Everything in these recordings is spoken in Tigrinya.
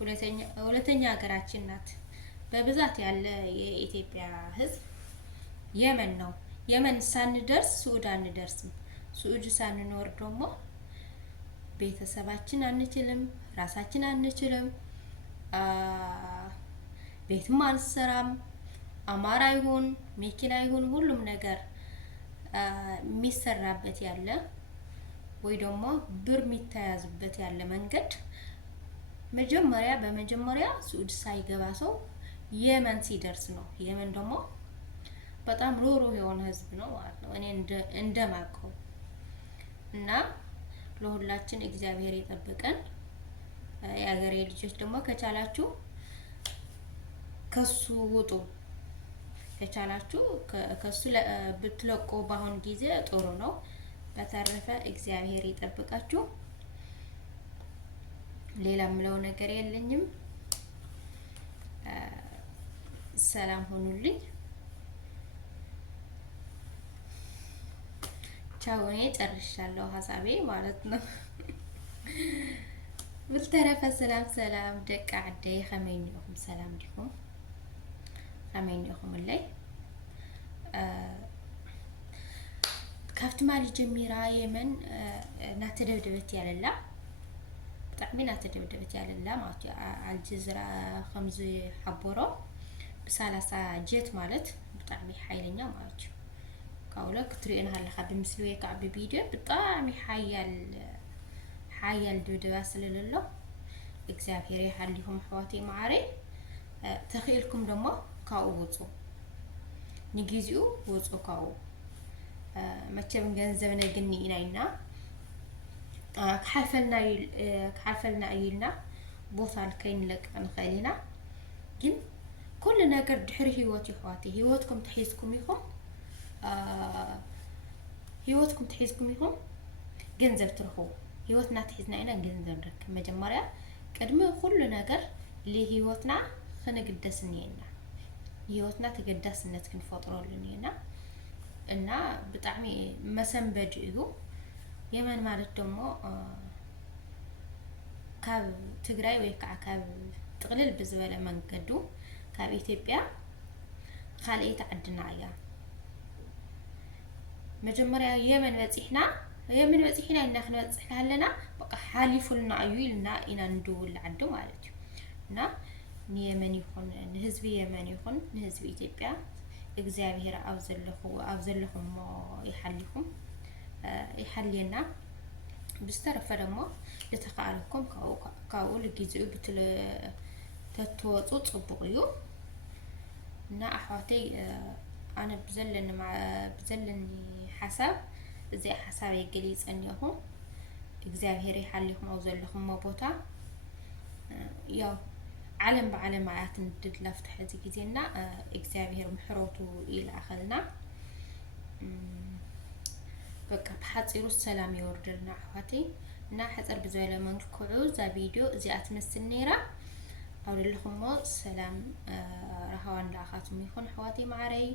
ሁለተኛ ሀገራችን ናት። በብዛት ያለ የኢትዮጵያ ህዝብ የመን ነው። የመን ሳንደርስ ሱዑድ አንደርስም። ሱዑድ ሳንኖር ደግሞ ቤተሰባችን አንችልም፣ ራሳችን አንችልም፣ ቤትም አንሰራም። አማራ ይሁን መኪና ይሁን ሁሉም ነገር የሚሰራበት ያለ ወይ ደግሞ ብር የሚተያዝበት ያለ መንገድ በመጀመሪያ ሱዑድ ሳይገባ ሰው የመን ሲደርስ ነው። የመን ደግሞ በጣም ሩህሩህ የሆነ ህዝብ ነው ማለት ነው እኔ እንደማውቀው። እና ለሁላችን እግዚአብሔር ይጠብቀን። የሀገሬ ልጆች ደግሞ ከቻላችሁ ከሱ ውጡ፣ ከቻላችሁ ከሱ ብትለቁ በአሁን ጊዜ ጥሩ ነው። በተረፈ እግዚአብሔር ይጠብቃችሁ። ሌላ ምለው ነገር የለኝም። ሰላም ሁኑልኝ። ቻው። እኔ ጨርሻለሁ ሀሳቤ ማለት ነው። بالترفة سلام دق عدي خمينيكم سلام لكم خمينيكم اللي كافت مالي جميرة يمن ناتدبدبت يا لله بطعمي ناتدبدبت يا لله مالتي على الجزرة 5 حبورو بسالسة جيت مالت بطعمي حيلنا مالتي كاولك ترين هلا خبي مسلوي كعب فيديو بطعمي حيال دودوا سللله እግዚአብሔር ይحليهم حواتي معاري تخيلكم دمو كاو وصو نيجيزو وصو كاو مچم ገንዘብነ ግኒ ኢናይና كحفلنا ايلنا بوصال كاين لك انخلينا ግን كل ነገር ድሕሪ ህይወት ይحواتي ህይወትኩም ትሒዝኩም ይኹም ገንዘብ ትርኹ ህይወትና ትሒዝና ኢና ገንዘብ ረክ መጀመሪያ ቀድሞ ሁሉ ነገር ለህይወትና خنقدسنينا ህይወትና ተገዳስነት ክንፈጥሮልንና እና በጣም መሰንበድ እዩ። የመን ማለት ደግሞ ካብ ትግራይ ወይ ካብ ጥቅልል ብዝበለ መንገዱ ካብ ኢትዮጵያ ካልአይት ዓድና እያ። መጀመሪያ የመን በጽሕና ኢና ክንበጽሕ ካለና በቃ ሓሊፉልና እዩ ኢልና ኢና እንደውል ዓዱ ማለት እዩ። እና የመን ይኹን ህዝቢ የመን ይኹን ህዝቢ ኢትዮጵያ እግዚአብሔር አብዘለኹም ይሐሊኩም ይሐሊና ብስተረፈ ደግሞ ለተኻለኩም ካው ለጊዜው ተትወጹ ጽቡቅ እዩ። እና አሕዋተይ አነ ብዘለኒ ሓሳብ እዚ ሓሳብ ይገልጽንየኹ እግዚአብሔር ይሐሊኩም አብዘለኹም ቦታ ያው ዓለም بعالم አያት እንድድላፍት ሕዚ ጊዜና እግዚአብሔር ምሕረቱ ይልአኸልና በቃ በሐጽሩ ሰላም ይወርድልና አሕዋቴ። እና ሕጽር ብዘለ መንክዑ ዛ ቪዲዮ እዚአት መስል ነይራ አውለልኹም ሰላም ረሃዋን ለአኻቱም ይኹን አሕዋቴ ማዕረይ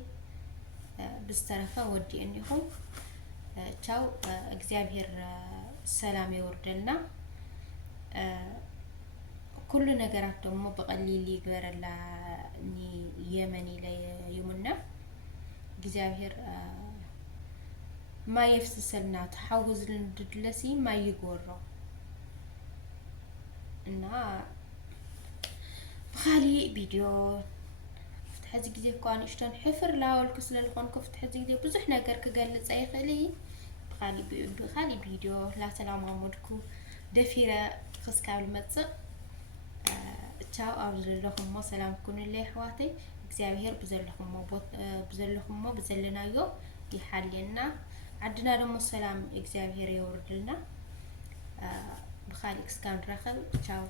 ብስተረፈ ወዲእኒኹም ቻው። እግዚአብሔር ሰላም ይወርድልና كل ነገራት ደግሞ በቀሊል ይገበረላ የመን ላይ ይሙና እግዚአብሔር ማይፍስሰልና ተሐውዝልን ድድለሲ ማይጎረው እና በኻሊ ቪዲዮ ፍትሐዚ ጊዜ እንኳን እሽተን ሕፍር ላወልኩ ስለልኾንኩ ፍትሐዚ ጊዜ ብዙሕ ነገር ክገልጽ አይኽእሊ በኻሊ ቪዲዮ ላተላማመድኩ ደፊረ ክስካብል መጽእ ቻው። አብዘለኹም ሰላም ኩኑልይ አሕዋተይ እግዚአብሔር ብዘለኹም ብዘለናዮ ይሐሊና ዓድና ደግሞ ሰላም እግዚአብሔር ይወርድልና። بخالق اسكان رخل تشاو.